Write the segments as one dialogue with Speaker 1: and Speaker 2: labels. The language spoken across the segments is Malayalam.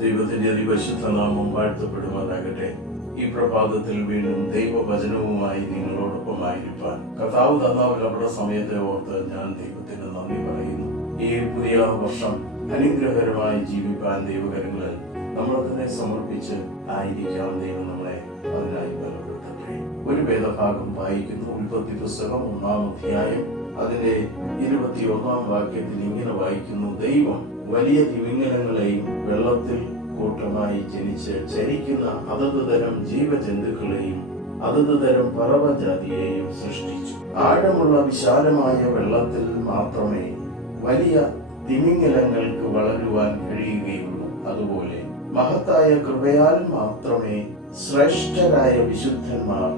Speaker 1: ദൈവത്തിന്റെ അതിപരിശുദ്ധ നാമം വാഴ്ത്തപ്പെടുമാറാകട്ടെ. ഈ പ്രഭാതത്തിൽ വീണ്ടും ദൈവവചനവുമായി നിങ്ങളോടൊപ്പമായിരിക്കാൻ കർത്താവ് തന്ന ഒരു അപകട സമയത്തെ ഓർത്ത് ഞാൻ ദൈവത്തിന് നന്ദി പറയുന്നു. ഈ പുതിയ വർഷം അനുഗ്രഹകരമായി ജീവിക്കാൻ ദൈവകരങ്ങളിൽ നമ്മൾ തന്നെ സമർപ്പിച്ച് ആയിരിക്കാം ദൈവം നമ്മളെ അതിനായി ബലപ്പെടുത്തട്ടെ. ഒരു വേദഭാഗം വായിക്കുന്നു. ഉൽപ്പത്തി പുസ്തകം ഒന്നാം അധ്യായം. അതിന്റെ ഇരുപത്തി ഒന്നാം വാക്യത്തിൽ ഇങ്ങനെ വായിക്കുന്നു. ദൈവം വലിയ തിമിംഗലങ്ങളെയും വെള്ളത്തിൽ കൂട്ടമായി ജനിച്ച് ചരിക്കുന്ന അതത് തരം ജീവജന്തുക്കളെയും അതത് തരം പറവജാതിയെയും സൃഷ്ടിച്ചു. ആഴമുള്ള വിശാലമായ വെള്ളത്തിൽ മാത്രമേ വലിയ തിമിംഗലങ്ങൾക്ക് വളരുവാൻ കഴിയുകയുള്ളൂ. അതുപോലെ മഹത്തായ കൃപയാൽ മാത്രമേ ശ്രേഷ്ഠരായ വിശുദ്ധന്മാർ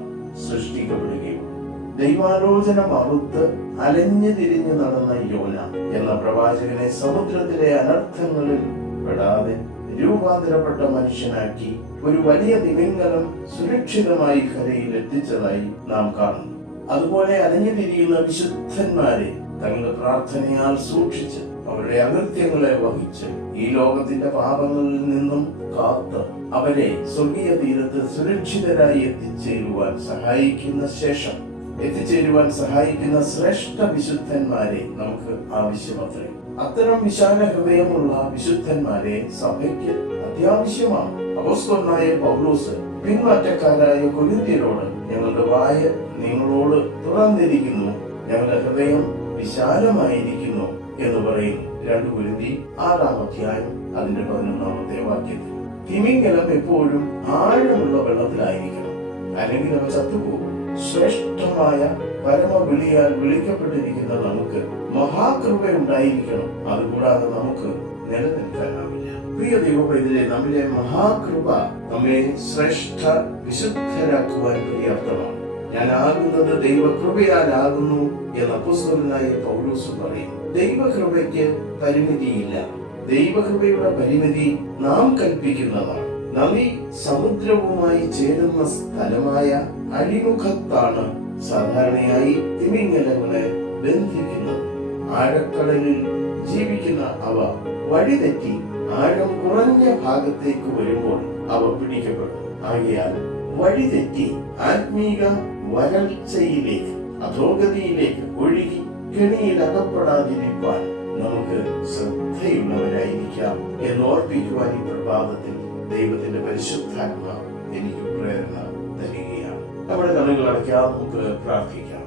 Speaker 1: സൃഷ്ടിക്കപ്പെടുകയുള്ളൂ. ദൈവാലോചന മറുത്ത് അലഞ്ഞു തിരിഞ്ഞു നടന്ന യോന എന്ന പ്രവാചകനെ സമുദ്രത്തിലെ അനർത്ഥങ്ങളിൽ പെടാതെ രൂപാന്തരപ്പെട്ട മനുഷ്യനാക്കി ഒരു വലിയ തിമിംഗലം സുരക്ഷിതമായി കരയിൽ എത്തിച്ചതായി നാം കാണുന്നു. അതുപോലെ അലഞ്ഞു തിരിയുന്ന വിശുദ്ധന്മാരെ തങ്ങളുടെ പ്രാർത്ഥനയാൽ സൂക്ഷിച്ച് അവരുടെ അകൃത്യങ്ങളെ വഹിച്ച് ഈ ലോകത്തിന്റെ പാപങ്ങളിൽ നിന്നും കാത്ത് അവരെ സ്വർഗീയ തീരത്ത് സുരക്ഷിതരായി എത്തിച്ചേരുവാൻ സഹായിക്കുന്ന ശേഷം എത്തിച്ചേരുവാൻ സഹായിക്കുന്ന ശ്രേഷ്ഠ വിശുദ്ധന്മാരെ നമുക്ക് ആവശ്യമത്രേ. അത്തരം വിശാല ഹൃദയമുള്ള വിശുദ്ധന്മാരെ സഭയ്ക്ക് അത്യാവശ്യമാണ്. അപ്പോസ്തലനായ പൗലോസ് പിന്മാറ്റക്കാരായ കൊരിന്ത്യരോട് ഞങ്ങളുടെ വായ നിങ്ങളോട് തുറന്നിരിക്കുന്നു. ഞങ്ങളുടെ ഹൃദയം വിശാലമായിരിക്കുന്നു എന്ന് പറയുന്നു. രണ്ടു കുരുതി ആറാം അധ്യായം അതിന്റെ പതിനൊന്നാമത്തെ വാക്യത്തിൽ. തിമിംഗലം എപ്പോഴും ആഴമുള്ള വെള്ളത്തിലായിരിക്കണം. അല്ലെങ്കിൽ അവ ചത്തുപോകും. ശ്രേഷ്ഠമായ പരമവിളിയാൽ വിളിക്കപ്പെട്ടിരിക്കുന്ന നമുക്ക് മഹാകൃപ ഉണ്ടായിരിക്കണം അതുകൂടാതെ നമുക്ക് നിലനിൽക്കാനാവില്ല പ്രിയ ദൈവപൈതലെ നമ്മിലെ മഹാകൃപ നമ്മെ ശ്രേഷ്ഠ വിശുദ്ധരാക്കുവാൻ പര്യാപ്തമാണ്. ഞാൻ ആകുന്നത് ദൈവകൃപയാലാകുന്നു എന്ന പുസ്തകനായ പൗലൂസ് പറയും ദൈവകൃപയ്ക്ക് പരിമിതിയില്ല. ദൈവകൃപയുടെ പരിമിതി നാം കൽപ്പിക്കുന്നതാണ്. നദി സമുദ്രവുമായി ചേരുന്ന സ്ഥലമായ അഴിമുഖത്താണ് സാധാരണയായി തിമിംഗലങ്ങളെ ബന്ധിക്കുന്നത് ആഴക്കടലിൽ ജീവിക്കുന്ന അവ വഴിതെറ്റി ആഴം കുറഞ്ഞ ഭാഗത്തേക്ക് വരുമ്പോൾ അവ പിടിക്കപ്പെടും. ആകയാൽ വഴിതെറ്റി ആത്മീക വരൾച്ചയിലേക്ക് അധോഗതിയിലേക്ക് ഒഴുകി കെണിയിൽ അകപ്പെടാതിരിക്കാൻ നമുക്ക് ശ്രദ്ധയുള്ളവരായിരിക്കാം എന്നോർപ്പിക്കുവാൻ ഈ പ്രഭാതത്തിൽ ദൈവത്തിന്റെ പരിശുദ്ധാത്മാവ് എനിക്ക് പ്രേരണ തരികയാണ് നമ്മുടെ കണ്ണുകൾ അടയ്ക്കാം നമുക്ക് പ്രാർത്ഥിക്കാം.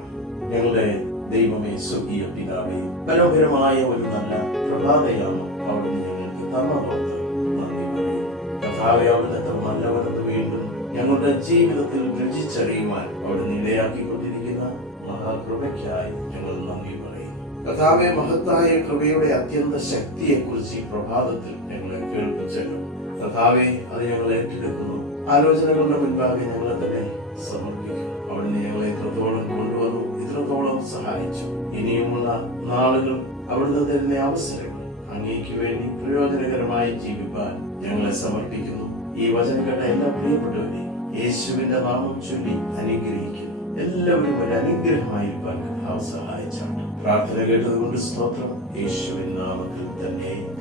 Speaker 1: ഞങ്ങളുടെ ദൈവമേ സ്വർഗീയ പിതാവേ മനോഹരമായ ഒരു നല്ല പ്രഭാതയാണ് അവിടുന്ന് ഞങ്ങൾക്ക് തന്നതുകൊണ്ട് നന്ദി പറയും. കഥാവെ അവിടുന്ന് എത്ര നല്ലവരെന്ന് വീണ്ടും ഞങ്ങളുടെ ജീവിതത്തിൽ രുചിച്ചറിയുവാൻ അവിടുന്ന് ഇടയാക്കിക്കൊണ്ടിരിക്കുന്ന മഹാകൃപയ്ക്കായി ഞങ്ങൾ നന്ദി പറയുന്നു. കഥാവെ മഹത്തായ കൃപയുടെ അത്യന്ത ശക്തിയെക്കുറിച്ച് ഈ പ്രഭാതത്തിൽ ഞങ്ങളെ കേൾപ്പിച്ചല്ലോ. കഥാവെ അത് ഞങ്ങൾ ഏറ്റെടുക്കുന്നു. ആലോചനകളുടെ മുൻപാകെ ഞങ്ങളെ തന്നെ സമർപ്പിക്കും. അവിടുന്ന് ഞങ്ങളെ എത്രത്തോളം കൊണ്ടുവന്നു എത്രത്തോളം സഹായിച്ചു. ഇനിയുമുള്ള നാളുകൾ അവിടുന്ന് തരുന്ന അവസരങ്ങൾ അങ്ങേക്ക് വേണ്ടി പ്രയോജനകരമായി ജീവിപ്പാൻ ഞങ്ങളെ സമർപ്പിക്കുന്നു. ഈ വചനം കേട്ട എല്ലാ പ്രിയപ്പെട്ടവരെ യേശുവിന്റെ നാമം ചൊല്ലി അനുഗ്രഹിക്കുന്നു. എല്ലാവരും ഒരു അനുഗ്രഹമായിരിക്കാൻ കർത്താവ് സഹായിച്ചാണ്. പ്രാർത്ഥന കേട്ടത് കൊണ്ട് സ്തോത്രം. യേശുവിൻ നാമത്തിൽ തന്നെ.